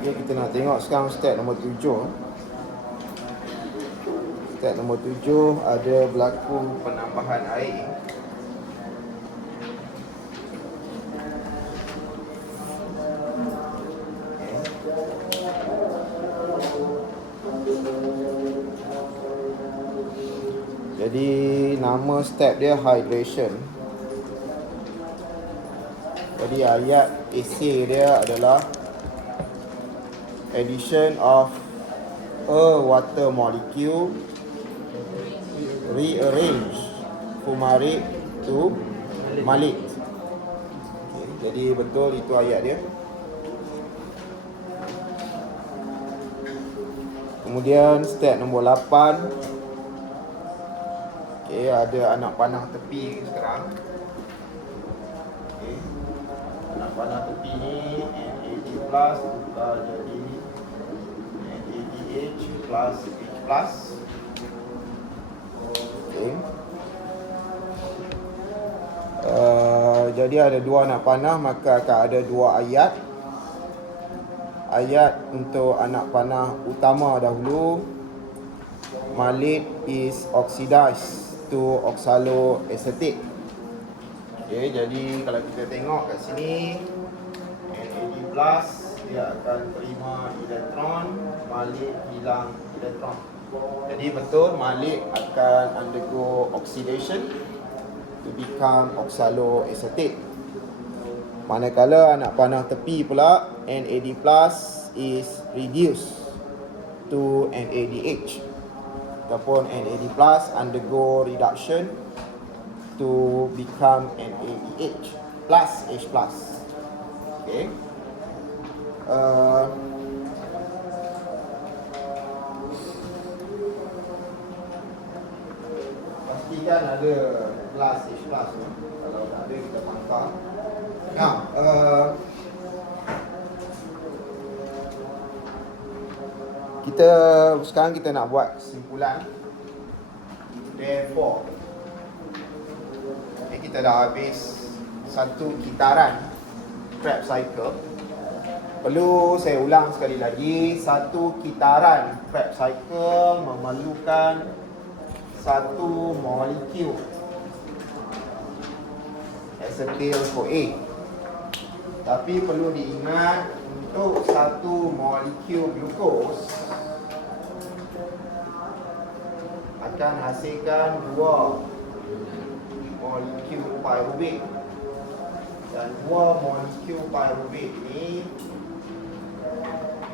Okay, kita nak tengok sekarang step nombor 7. Step nombor 7 ada berlaku penambahan air. Jadi nama step dia hydration. Jadi ayat essay dia adalah addition of a water molecule rearrange fumarate to malate. Jadi betul itu ayat dia. Kemudian step nombor 8. Ada anak panah tepi sekarang. Anak panah tepi ni NAD plus tukar jadi NADH plus H plus. Jadi ada dua anak panah, maka akan ada dua ayat. Ayat untuk anak panah utama dahulu, malate is oxidized to oxaloacetate. Jadi kalau kita tengok kat sini, NAD plus dia akan terima elektron, malate hilang elektron. Jadi betul malate akan undergo oxidation to become oxaloacetate. Manakala anak panah tepi pula, NAD plus is reduced to NADH. Ataupun NAD plus undergo reduction to become NADH plus H plus. Okay. Pastikan ada plus H plus. Kalau tak ada kita pangkal. Now, sekarang kita nak buat kesimpulan. Therefore, kita dah habis satu kitaran Krebs cycle. Perlu saya ulang sekali lagi, satu kitaran Krebs cycle memerlukan satu molekul acetyl-CoA. Tapi perlu diingat, untuk satu molekul glukos akan hasilkan dua molekul pyruvate. Dan dua molekul pyruvate ni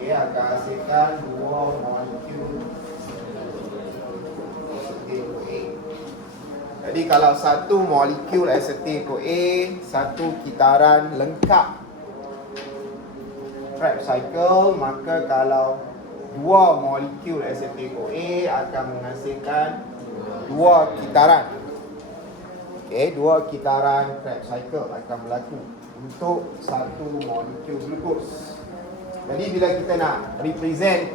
dia akan hasilkan dua molekul acetyl-CoA. Jadi kalau satu molekul acetyl-CoA, satu kitaran lengkap Krebs cycle, maka kalau dua molekul acetyl-CoA akan menghasilkan dua kitaran. Dua kitaran Krebs cycle akan berlaku untuk satu molekul glukos. Jadi bila kita nak represent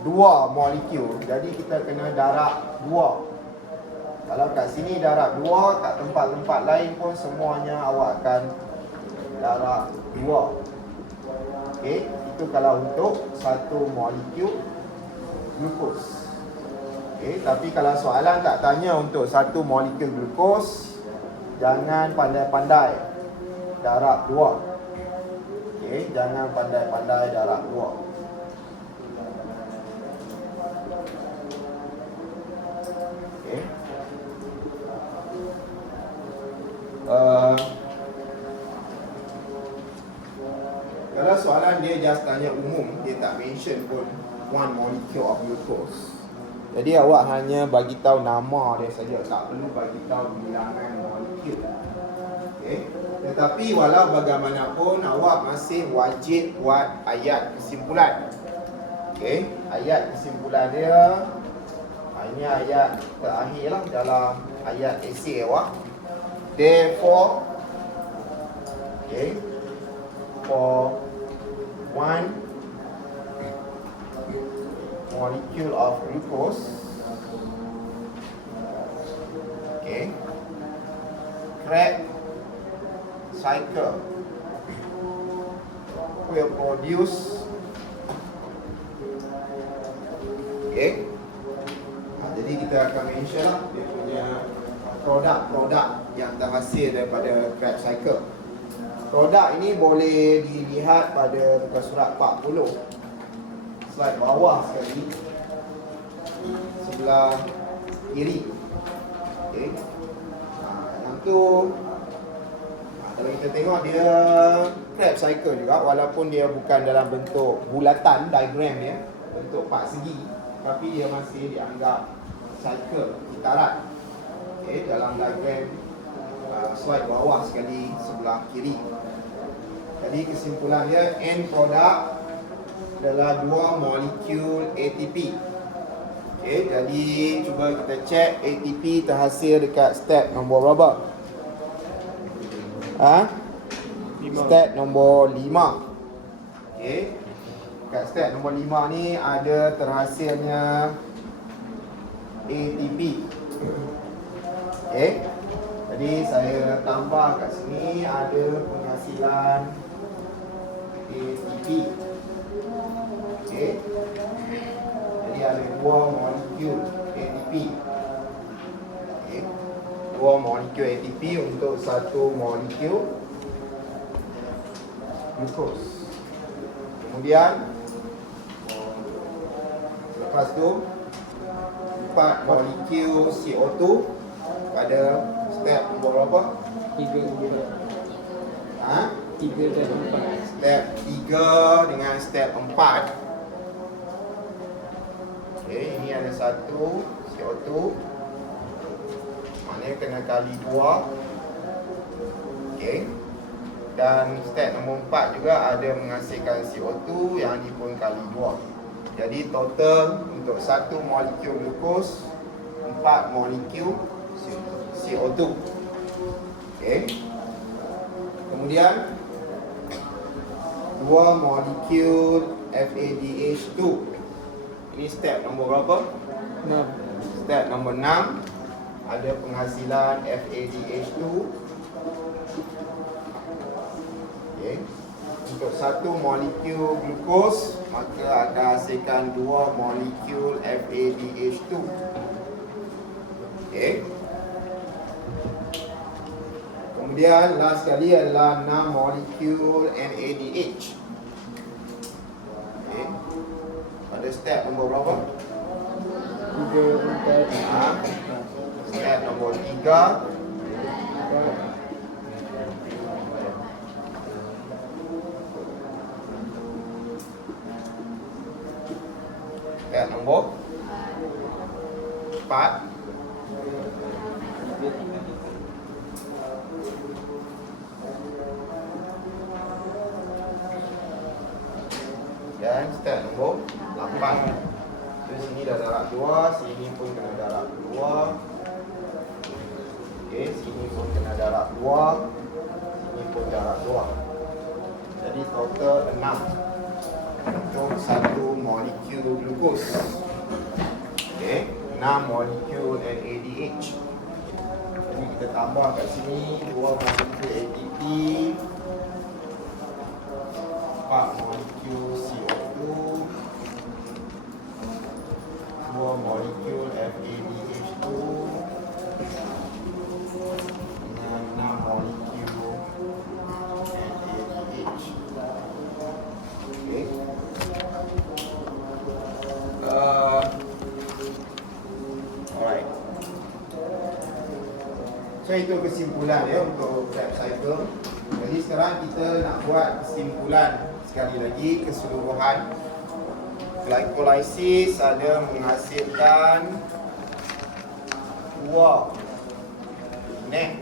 dua molekul, jadi kita kena darab dua. Kalau kat sini darab dua, kat tempat-tempat lain pun semuanya awak akan darab dua. Itu kalau untuk satu molekul glukos. Tapi kalau soalan tak tanya untuk satu molekul glukos, jangan pandai-pandai darab dua. Jangan pandai-pandai darab dua. Kalau soalan dia just tanya umum, dia tak mention pun one molecule of glucose. Jadi awak hanya bagi tahu nama dia saja, tak perlu bagi tahu bilangan molekul. Tetapi walau bagaimanapun awak masih wajib buat ayat kesimpulan. Ayat kesimpulan dia, ini ayat terakhir lah dalam ayat esei awak. Therefore, for one molecule of glucose, Krebs cycle will produce kita akan mention lah dia punya produk-produk yang terhasil daripada Krebs cycle. Produk ini boleh dilihat pada muka surat 40, slide bawah sekali, sebelah kiri. Okay. Yang tu kalau kita tengok dia Krebs cycle juga, walaupun dia bukan dalam bentuk bulatan diagram dia, bentuk empat segi, tapi dia masih dianggap cycle, kitaran. Okay, dalam diagram slide bawah sekali sebelah kiri. Jadi kesimpulan dia, end product adalah dua molekul ATP. Okay, jadi cuba kita check ATP terhasil dekat step nombor berapa? Step nombor 5. Okay, dekat step nombor 5 ni ada terhasilnya ATP. Okay, jadi saya tambah kat sini ada penghasilan ATP. Okay, jadi ada dua molekul ATP. Okay, dua molekul ATP untuk satu molekul glukos. Kemudian lepas tu 4 molekul CO2 pada step nombor berapa? 3 dan 4. Step 3 dengan step 4. Okay, ini ada satu CO2, maknanya kena kali 2. Okay, dan step nombor 4 juga ada menghasilkan CO2 yang ni pun kali 2. Jadi total untuk satu molekul glukos 4 molekul CO2. Okay, kemudian 2 molekul FADH2. Ini step nombor berapa? 6. Step nombor 6 ada penghasilan FADH2. Okay, untuk satu molekul glukos maka akan hasilkan 2 molekul FADH2. Okay, kemudian last sekali adalah 6 molekul NADH. Okay, pada step nombor berapa? 3, 4. Step nombor 3. Step nombor 4. Dan step nombor 8. Di sini dah darab 2, sini pun kena darab 2. Okey, sini pun kena darab 2, sini pun darab 2. Jadi total 6 untuk satu molekul glukos. Okey, 6 molekul NADH. Jadi kita tambah kat sini 2 molekul ATP, 4 molekul CO2, 2 molekul FADH2 dengan 6 molekul NADH. Okay. Alright. So itu kesimpulan ya untuk Krebs cycle. Jadi sekarang kita nak buat kesimpulan sekali lagi keseluruhan. Glycolysis ada menghasilkan 2 net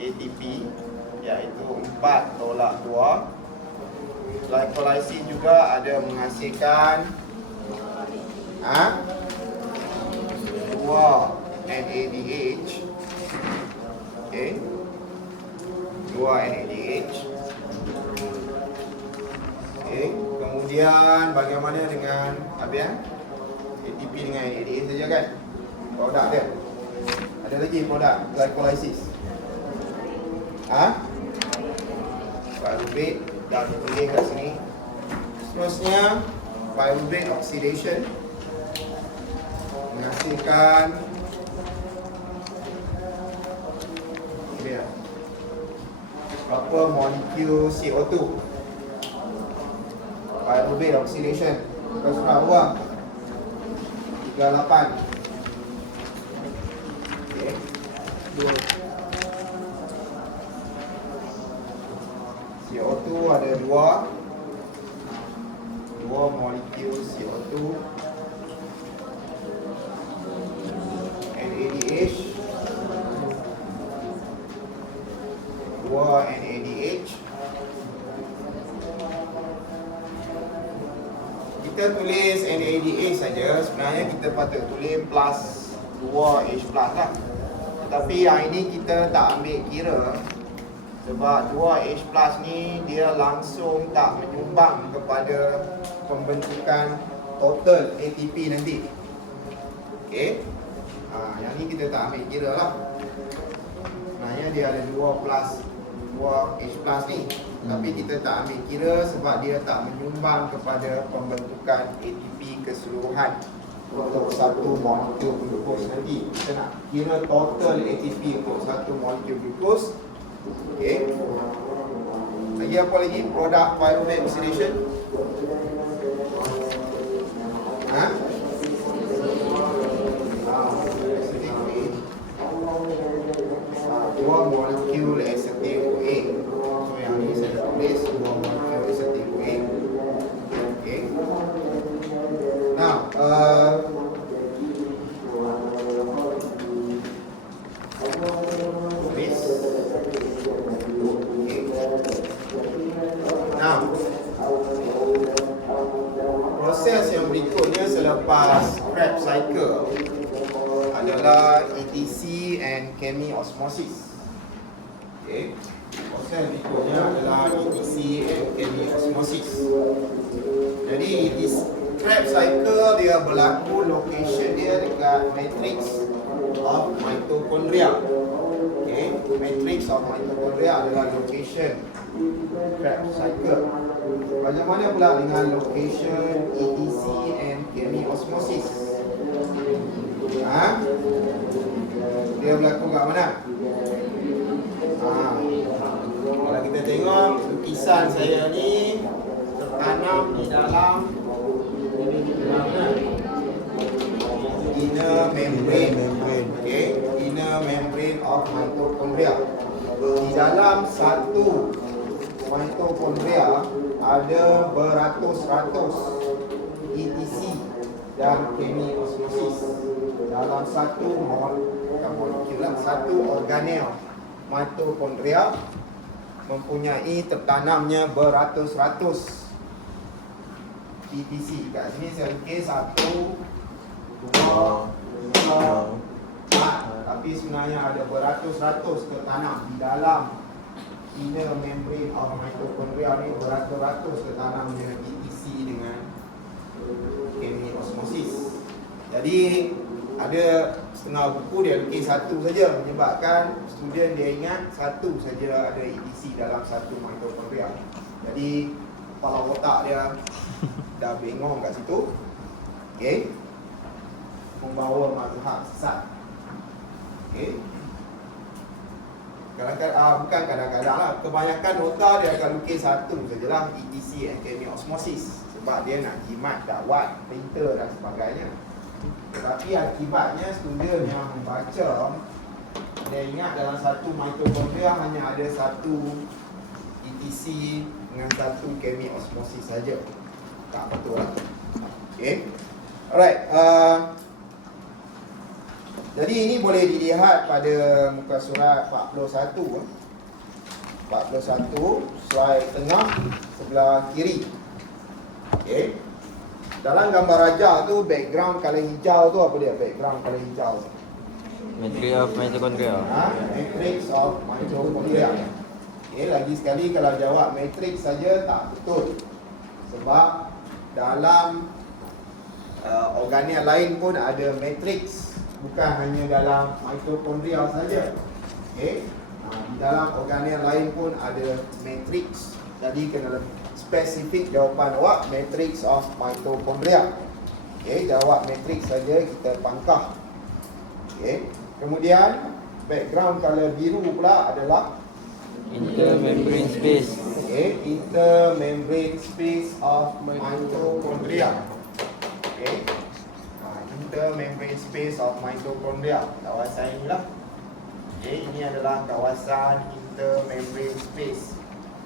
ATP, iaitu 4 tolak 2. Glycolysis juga ada menghasilkan 2 NADH. Okay, 2 NADH. Okay, kemudian bagaimana dengan ATP dengan NADH saja kan? Produk dia. Ada lagi produk glycolysis. Pyruvate dah ditulis kat sini. Seterusnya pyruvate oxidation menghasilkan menghasilkan dia berapa molekul CO2. Pyruvate oxidation. Kita sudah buang 38. Okey. 2. CO2 ada 2 molekul CO2. NADH 2 NADH. Kita tulis NADH saja, sebenarnya kita patut tulis plus 2H plus lah. Tetapi yang ini kita tak ambil kira sebab 2H plus ni dia langsung tak menyumbang kepada pembentukan total ATP nanti. Okey. Yang ni kita tak ambil kira lah. Sebenarnya dia ada 2H plus ni. Tapi kita tak ambil kira sebab dia tak menyumbang kepada pembentukan ATP keseluruhan untuk satu molekul glukos nanti. Kita nak kira total ATP untuk satu molekul glukos. Okey. Lagi apa lagi? Produk pyruvate oxidation. Dua molekul acetyl-CoA. So yang ni saya tulis dua molekul acetyl-CoA. Okey. Now, tulis. Okey. Now, proses yang berikutnya selepas Krebs cycle adalah ETC and chemiosmosis. Okey. Proses berikutnya adalah ETC and chemiosmosis. Jadi ETC Krebs cycle dia berlaku location dia dekat matrix of mitochondria. Okey, matrix of mitochondria adalah location Krebs cycle. Macam mana pula dengan location ETC and chemiosmosis? Dia berlaku kat mana? Kalau kita tengok lukisan saya ni tertanam di dalam inner membrane. Okay, inner membrane of mitochondria. Di dalam satu mitochondria ada beratus-ratus ETC dan chemiosmosis. Dalam satu molekul, satu organel mitochondria mempunyai tertanamnya beratus-ratus ETC. Kat sini saya lukis 1, 2, 3, 4. Tapi sebenarnya ada beratus-ratus tertanam di dalam inner membrane of mitochondria ni. Beratus-ratus tertanamnya ETC dengan chemiosmosis. Jadi ada setengah buku dia lukis satu saja, menyebabkan student dia ingat satu saja ada ETC dalam satu mitochondria. Jadi kepala otak dia dah bengong kat situ. Okey. Membawa mazhab sesat. Okey. Kadang-kadang bukan kadang-kadang lah, kebanyakan nota dia akan lukis satu sajalah, ETC and chemiosmosis, sebab dia nak jimat dakwat, printer dan sebagainya. Tetapi akibatnya student yang membaca dia ingat dalam satu mitochondria hanya ada satu ETC dengan satu chemiosmosis saja. Tak betul lah. Okay. Alright. Jadi ini boleh dilihat pada muka surat 41. 41 slide tengah sebelah kiri. Okay. Dalam gambar raja tu background color hijau tu apa dia? Background color hijau. Matrix of mitochondria. Matrix of mitochondria. Okay, lagi sekali kalau jawab matrix saja tak betul. Sebab dalam organel lain pun ada matrix, bukan hanya dalam mitochondria saja. Okay. Di dalam organel lain pun ada matrix. Jadi kena spesifik jawapan awak, matrix of mitochondria. Okey, jawab matrik saja kita pangkah. Okey. Kemudian background color biru pula adalah Intermembrane space. intermembrane space of mitochondria. Okay. Intermembrane space of mitochondria. Kawasan inilah. Okay, ini adalah kawasan intermembrane space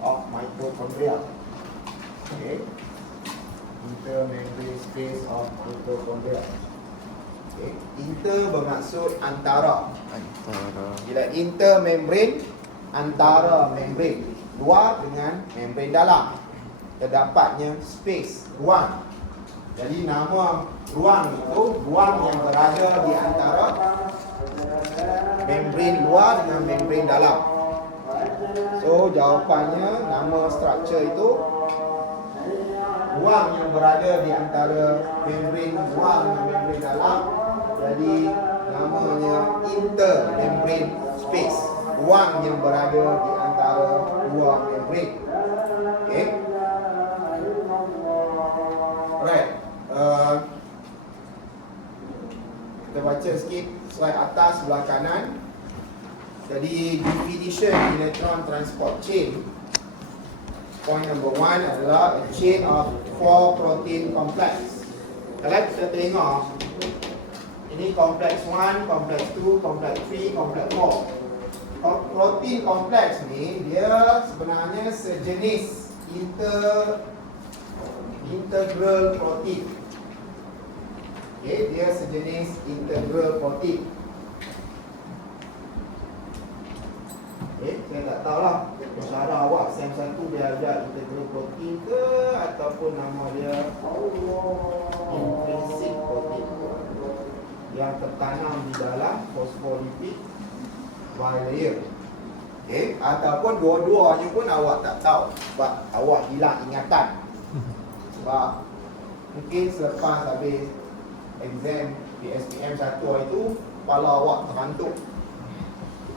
of mitochondria. Okay. Intermembrane space of mitochondria. Okay. Inter bermaksud antara. Bila intermembrane, antara membran luar dengan membran dalam, terdapatnya space, ruang. Jadi nama ruang itu ruang yang berada di antara membran luar dengan membran dalam. So jawapannya, nama struktur itu ruang yang berada di antara membran luar dengan membran dalam. Jadi namanya intermembrane space, ruang yang berada di antara dua membran. Okey. Alright. Kita baca sikit slide atas sebelah kanan. Jadi definition electron transport chain. Point number 1 adalah a chain of 4 protein complex. Kalau kita tengok, ini kompleks 1, kompleks 2, kompleks 3, kompleks 4. Protein kompleks ni dia sebenarnya sejenis integral protein. Okey, dia sejenis integral protein. Okey, saya tak tahulah cara awak SEM 1 dia ajar integral protein ke ataupun nama dia intrinsic protein yang tertanam di dalam fosfolipid bilayer. Okey, ataupun dua-duanya pun awak tak tahu sebab awak hilang ingatan. Sebab mungkin selepas habis exam PSPM 1 itu kepala awak terhantuk.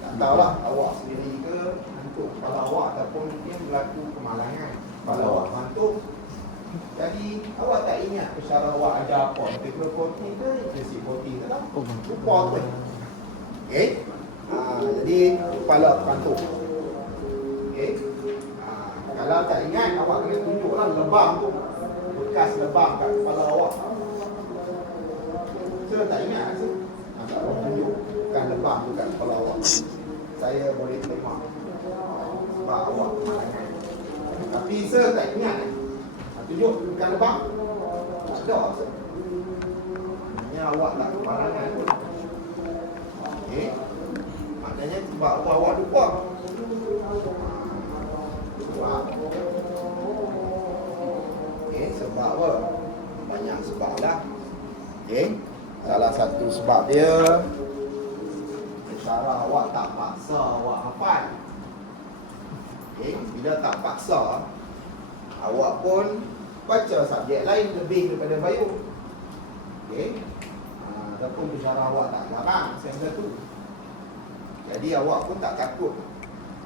Tak tahulah awak sendiri ke hantuk kepala awak ataupun mungkin berlaku kemalangan kepala awak terhantuk. Jadi awak tak ingat cara awak ajar apa, integral protein ke intrinsic protein ke tak? Lupa tu. Okey. Jadi kepala terhantuk. Okey. Kalau tak ingat, awak kena tunjuklah lebam tu, bekas lebam kat kepala awak. Saya tak ingat rasa. Tak boleh tunjukkan lebam tu kat kepala awak. Saya boleh terima sebab awak kemalangan. Tapi saya tak ingat. Tunjuk bukan lebam. Tak ada rasa. Maknanya awak tak kemalangan pun. Okey. Maknanya sebab awak lupa. Sebab sebab apa? Banyak sebab lah. Okey. Salah satu sebab dia cara awak tak paksa awak hafal. Okey, bila tak paksa, awak pun baca subjek lain lebih daripada bio. Okey. Ataupun cara awak tak garang SEM 1. Jadi awak pun tak takut.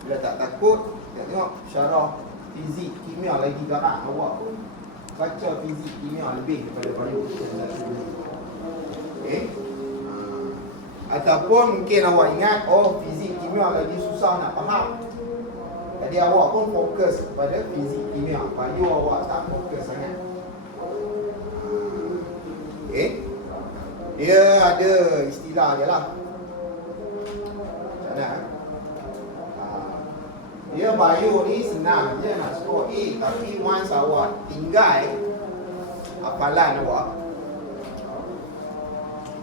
Bila tak takut, kita tengok syarah fizik, kimia lagi garang, awak pun baca fizik, kimia lebih daripada bio. Okey. Ataupun mungkin awak ingat, oh fizik, kimia lagi susah nak faham. Jadi awak pun fokus kepada fizik, kimia. Bio awak tak fokus sangat. Okey. Dia ada istilah dia lah. Macam dia bio ni senang je nak score A, tapi once awak tinggal hafalan awak,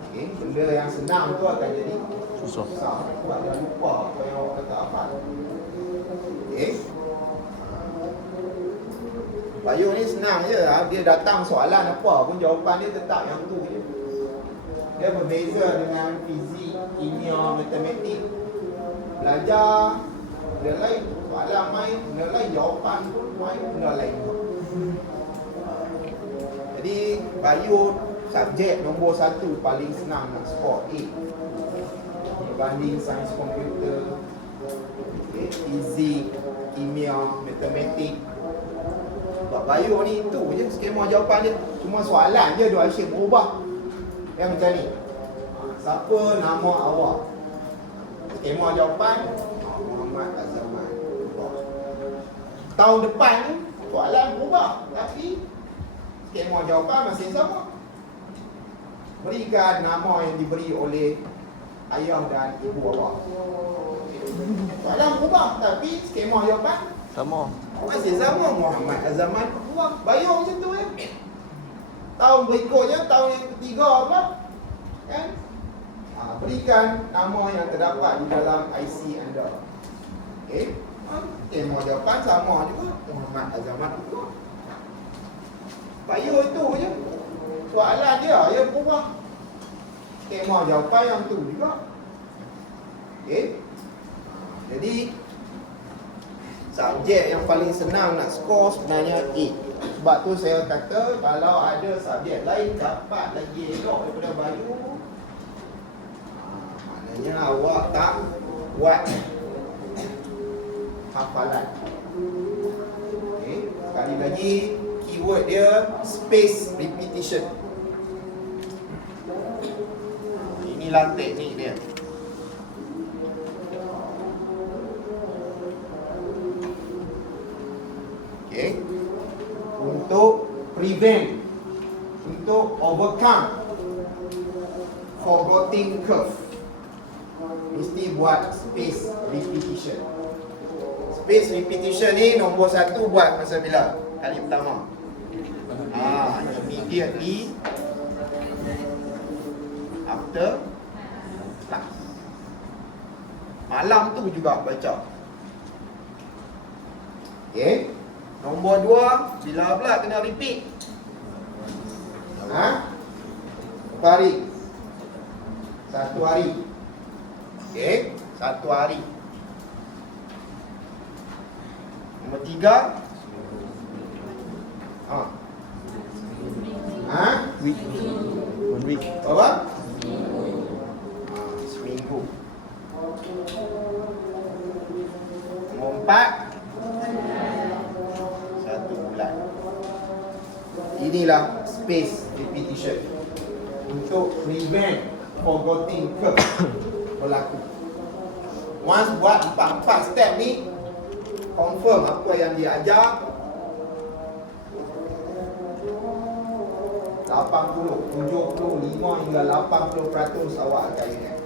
okay, benda yang senang tu akan jadi susah sebab dia lupa apa yang awak kata hafal. Okay. Bio ni senang je, dia datang soalan apa pun jawapan dia tetap yang tu je. Dia berbeza dengan fizik, kimia, matematik. Belajar benda lain, soalan main benda lain, jawapan pun main benda lain. Jadi bio subjek nombor 1 paling senang nak skor A berbanding sains komputer, fizik, kimia, matematik. Sebab bio ni itu je skema jawapan dia. Cuma soalan je dua asyik berubah. Yang macam ni. Siapa nama awak? Skema jawapan Muhammad Azaman. Tahun depan ni soalan berubah, tapi skema jawapan masih sama. Berikan nama yang diberi oleh ayah dan ibu awak. Soalan berubah, tapi skema jawapan Sama. masih sama. Muhammad Azaman berubah. Bayar macam tu kan. Tahun berikutnya, tahun yang ketiga apa? Kan? Berikan nama yang terdapat di dalam IC anda. Okey? Skema jawapan sama juga. Muhammad Azaman berubah. Bayar itu je. Soalan dia berubah. Skema jawapan yang tu juga. Okey? Jadi subjek yang paling senang nak skor sebenarnya A. Sebab tu saya kata kalau ada subjek lain dapat lagi elok daripada bio, maknanya awak tak buat hafalan. Okay. Sekali lagi keyword dia space repetition. Inilah teknik dia. Okay. Untuk prevent, untuk overcome forgetting curve, mesti buat space repetition. Space repetition ni nombor 1 buat masa bila? Kali pertama. Immediately after class. Malam tu juga baca. Okay. Nombor 2, bila pula kena repeat? Berapa hari? 1 hari. Okey, 1 hari. Nombor 3. Week. 1 week. Apa? Seminggu. Nombor 4. 1 bulan. Inilah space repetition untuk prevent forgetting curve berlaku. Once buat 4 step ni, confirm apa yang dia ajar 75 hingga 80% awak akan ingat.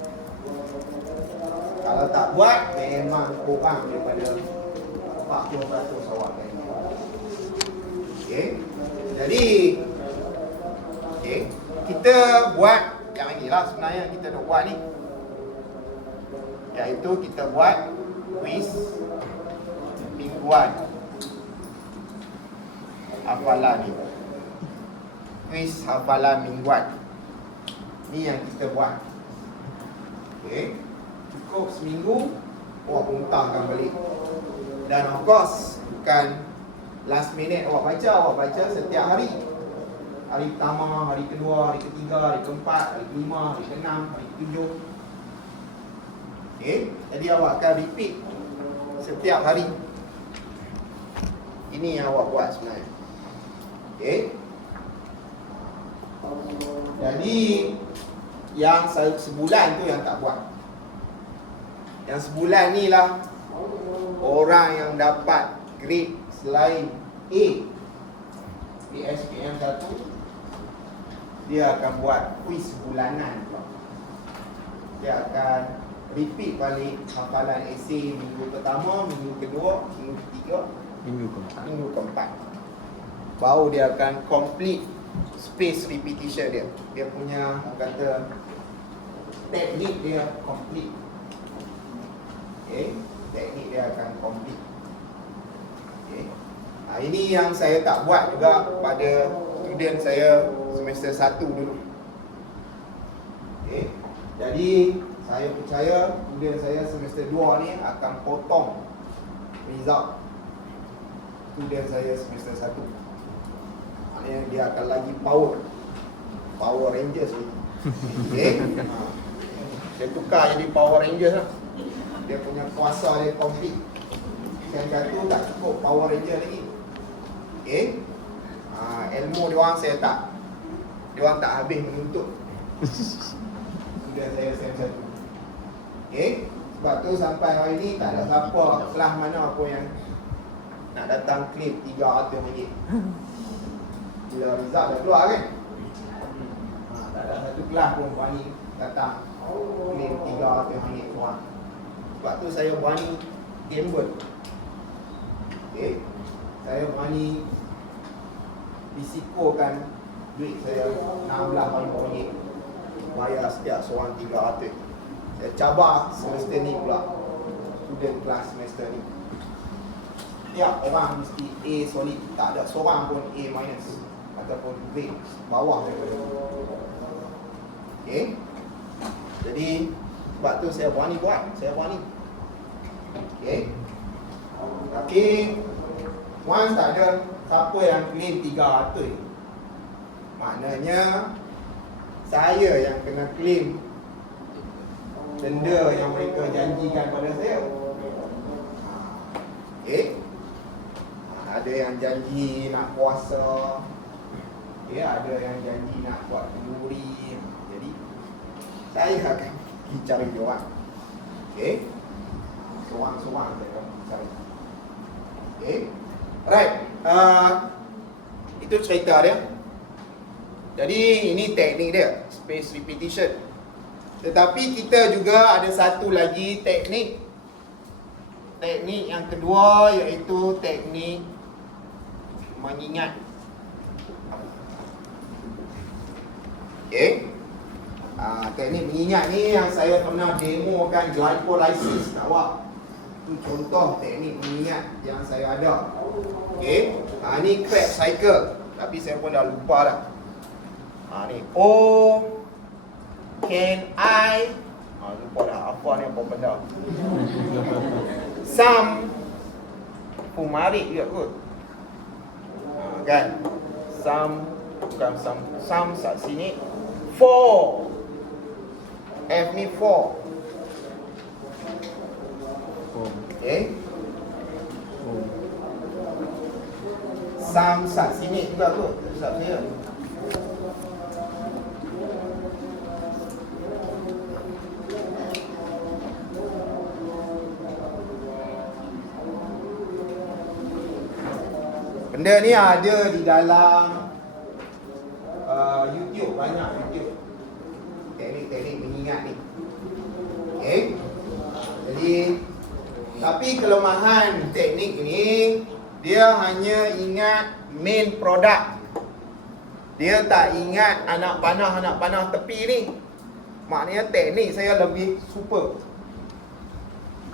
Kalau tak buat, memang kurang daripada 40% awak akan ingat. Okey. Jadi kita buat yang inilah sebenarnya kita nak buat ni. Iaitu kita buat quiz mingguan hafalan ni. Quiz hafalan mingguan. Ni yang kita buat. Okey. Cukup seminggu, awak muntahkan balik. Dan of course, bukan last minute awak baca setiap hari. Hari pertama, hari kedua, hari ketiga, hari keempat, hari kelima, hari keenam, hari ketujuh. Okey, jadi awak akan repeat setiap hari. Ini yang awak buat sebenarnya. Okey. Jadi yang sebulan tu yang tak buat. Yang sebulan ni lah orang yang dapat grade selain A PSPM 1, dia akan buat kuis bulanan. Dia akan repeat balik hafalan esei minggu pertama, minggu kedua, minggu ketiga, minggu keempat. Baru dia akan complete space repetition dia. Dia punya kata teknik dia complete. Okay, teknik dia akan complete. Okay. Ini yang saya tak buat juga pada student saya semester 1 dulu. Okay. Jadi saya percaya student saya semester 2 ni akan potong result student saya semester 1. Maknanya dia akan lagi Power Rangers ni. Okay. Dia tukar jadi Power Rangers lah. Dia punya kuasa dia complete. Yang satu tak cukup Power Ranger lagi. Okay. Ilmu diorang saya tak habis menuntut. Sudah saya satu. Okay. Sebab tu sampai hari ni tak ada siapa kelas mana pun yang nak datang claim RM300. Bila result dah keluar kan. Tak ada satu kelas pun berani datang claim RM300 seorang. Sebab tu saya berani gamble. Okay. Saya berani risikokan duit saya RM16 bayar setiap seorang RM300. Saya cabar semester ni pula, student kelas semester ni. Tiap orang mesti A solid, tak ada seorang pun A minus ataupun grade bawah daripada. Okay. Jadi sebab tu saya berani buat, saya berani. Okay. Tapi once tak ada siapa yang claim 300, maknanya saya yang kena claim denda yang mereka janjikan pada saya. Okay. Ada yang janji nak puasa, okay, ada yang janji nak buat kenduri. Jadi saya akan pergi cari dia orang. Okay. Seorang-seorang saya akan cari. Okay. Alright. Itu cerita dia. Jadi ini teknik dia, space repetition. Tetapi kita juga ada satu lagi teknik. Teknik yang kedua iaitu teknik mengingat. Okay. Teknik mengingat ni yang saya pernah demokan glycolysis kat awak. Itu contoh teknik mengingat yang saya ada. Okay. Ni Krebs cycle. Tapi saya pun dah lupa dah. Ni O can I lupa dah apa ni, apa benda. Sam Pumarik juga kot. Kan? Sam bukan sam sat sini. 4 F ni 4. Okay. Sam sat sini juga kot. Sat saya. Benda ni ada di dalam YouTube, banyak YouTube. Teknik-teknik mengingat ni. Okay. Jadi, tapi kelemahan teknik ni, dia hanya ingat main product. Dia tak ingat anak panah tepi ni. Maknanya teknik saya lebih super.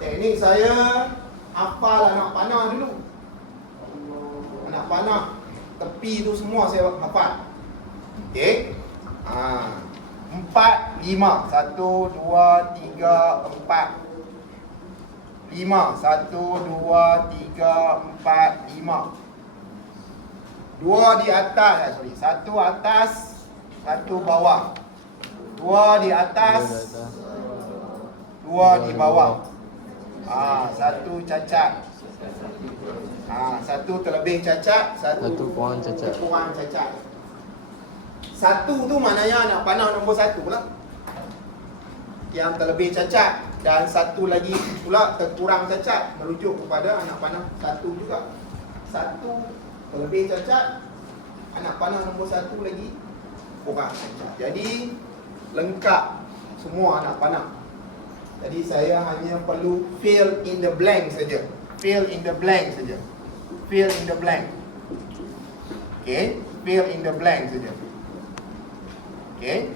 Teknik saya hafal anak panah dulu. Anak panah tepi tu semua saya hafal. Okey. 4, 5. 1, 2, 3, 4. 5. 1, 2, 3, 4, 5. 2 di atas, sorry. 1 atas, 1 bawah. 2 di atas, 2 di bawah. 1 cacat. 1 terlebih cacat, 1 kurang cacat. kurang cacat. 1 tu maknanya anak panah nombor 1 pula yang terlebih cacat, dan 1 lagi pula terkurang cacat, merujuk kepada anak panah 1 juga. 1 terlebih cacat, anak panah nombor 1 lagi kurang cacat. Jadi lengkap semua anak panah. Jadi saya hanya perlu fill in the blank saja. Fill in the blank saja. Fill in the blank. Okay, fill in the blank saja. Okay.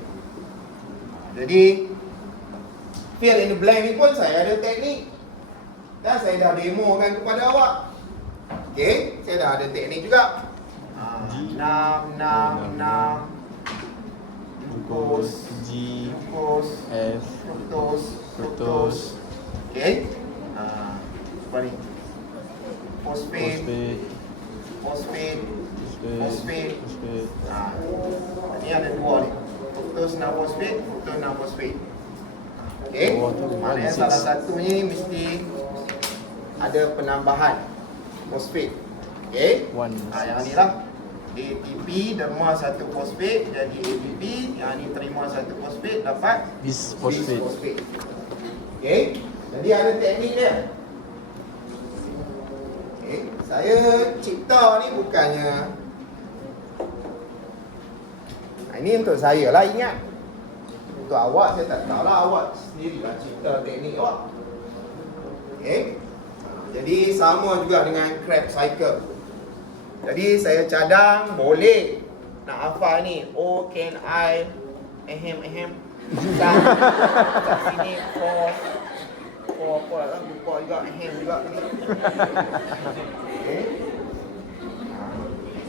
Jadi fill in the blank ni pun saya ada teknik. Dan saya dah demokan kepada awak. Okay, saya dah ada teknik juga. 6 glucose, G, glucose, F, fructose. Okay. Apa ni? Phosphate. phosphate, Ni ada 2 ni. Fructose 6 phosphate, fructose 6 phosphate. Okay. Maknanya salah satunya mesti ada penambahan phosphate. Okey. One. Yang ni lah. ATP derma satu fosfat jadi ATP. Yang ni terima satu fosfat dapat Bisfosfat. bisfosfat. Okey. Jadi ada teknik dia. Okey. Saya cipta ni bukannya. Ini untuk saya lah, ingat. Untuk awak saya tak tahulah, awak sendirilah cipta teknik awak. Okey. Jadi sama juga dengan Krebs cycle. Jadi saya cadang boleh nak hafal ni. Oh, can I kat sini for apa lah, lupa juga, juga ni. Okay.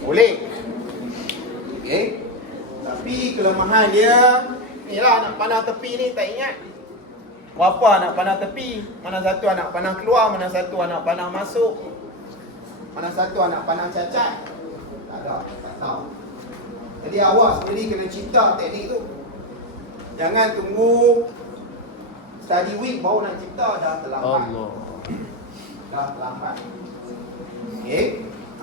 Boleh. Okay. Tapi kelemahan dia ni lah, nak panah tepi ni tak ingat. Berapa anak panah tepi? Mana satu anak panah keluar, mana satu anak panah masuk, mana satu anak panah cacat? Tak ada, tak tahu. Jadi awak sendiri kena cipta teknik tu. Jangan tunggu study week baru nak cipta, dah terlambat. Allah. Dah terlambat. Okey.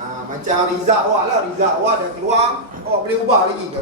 Macam result awak lah, result awak dah keluar, awak boleh ubah lagi ke